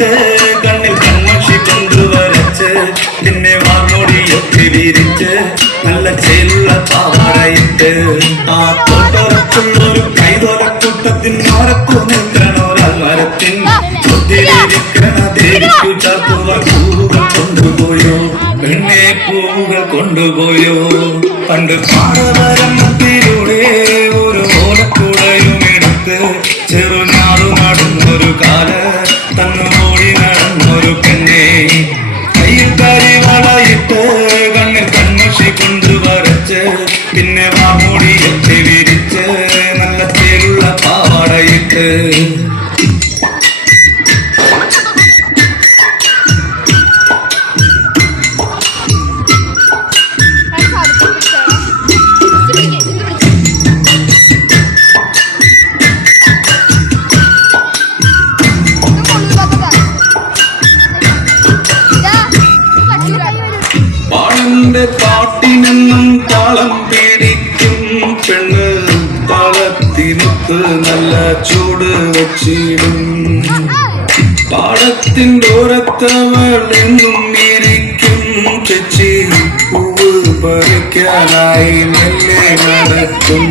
പാവാടയിട്ട് കണ്ണിൽ കൺമഷി കൊണ്ടുവരച്ച് പിന്നെ വാമൊടിയൊക്കെ വിരിച്ച് നല്ല ചേലുള്ള പാവാടയിട്ട് ആ തോട്ടറച്ചുള്ളൊരു കൈതോലക്കൂട്ടത്തിനോരത്തു നിൽക്കണോരാൽ മരത്തിൻ ഒത്തിരിക്കണ ദേവിക്കു ചാർത്തുവാൻ പൂവുകൾ കൊണ്ടുപോയോ പെണ്ണെ പൂവുകൾ കൊണ്ടുപോയോ പണ്ട് പാടവരമ്പത്തിലൂടെ ഒരു ഓലക്കൂടയും എടുത്ത് ചെറുനാടു നടന്നൊരു കാല് തന്നുമോടി നടന്നൊരു പെണ്ണെ കയ്യിൽ കരിവളയിട്ട് കണ്ണിൽ കൺമഷി കൊണ്ടുവരച്ച് പിന്നെ വാമൂടിയൊക്കെ വിരിച്ച് നല്ല ചേലുള്ള പാവാടയിട്ട് പാട്ടിനെന്നും താളം പിടിക്കും പെണ്ണ് താളത്തിനൊത്ത് നല്ല ചൂട് വച്ചിടും പാടത്തിൻ്റെ ഓരത്തവൾ എന്നും ഇരിക്കും ചെച്ചി പൂവ് പറിക്കാനായി മെല്ലെ നടക്കും